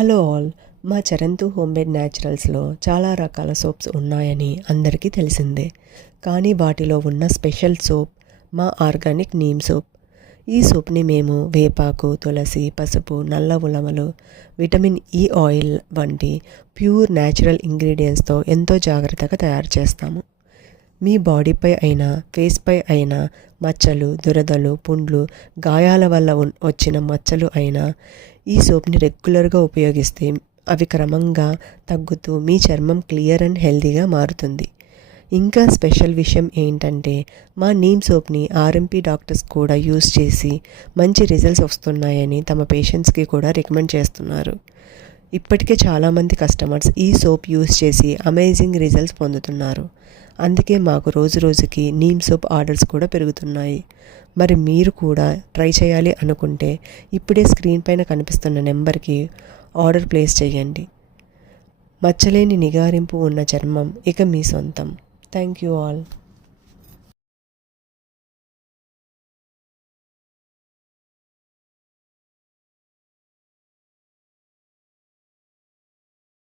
Hello all, మా చరణ్తు homemade న్యాచురల్స్లో చాలా రకాల సోప్స్ ఉన్నాయని అందరికీ తెలిసిందే. కానీ వాటిలో ఉన్న స్పెషల్ సోప్ మా ఆర్గానిక్ నీమ్ సోప్. ఈ సోప్ని మేము వేపాకు, తులసి, పసుపు, నల్ల ఉలవలు, విటమిన్ ఈ ఆయిల్ వంటి ప్యూర్ న్యాచురల్ ఇంగ్రీడియంట్స్తో ఎంతో జాగ్రత్తగా తయారు చేస్తాము. మీ బాడీపై అయినా ఫేస్పై అయినా మచ్చలు, దురదలు, పుండ్లు, గాయాల వల్ల వచ్చిన మచ్చలు అయినా ఈ సోప్ని రెగ్యులర్గా ఉపయోగిస్తే అవి క్రమంగా తగ్గుతూ మీ చర్మం క్లియర్ అండ్ హెల్తీగా మారుతుంది. ఇంకా స్పెషల్ విషయం ఏంటంటే మా నీమ్ సోప్ని ఆర్ఎంపీ డాక్టర్స్ కూడా యూస్ చేసి మంచి రిజల్ట్స్ వస్తున్నాయని తమ పేషెంట్స్కి కూడా రికమెండ్ చేస్తున్నారు. ఇప్పటికే చాలామంది కస్టమర్స్ ఈ సోప్ యూస్ చేసి అమేజింగ్ రిజల్ట్స్ పొందుతున్నారు. అందుకే మాకు రోజు రోజుకి నీమ్ సోప్ ఆర్డర్స్ కూడా పెరుగుతున్నాయి. మరి మీరు కూడా ట్రై చేయాలి అనుకుంటే ఇప్పుడే స్క్రీన్ పైన కనిపిస్తున్న నెంబర్కి ఆర్డర్ ప్లేస్ చేయండి. మచ్చలేని నిగారింపు ఉన్న చర్మం ఇక మీ సొంతం. Thank you all.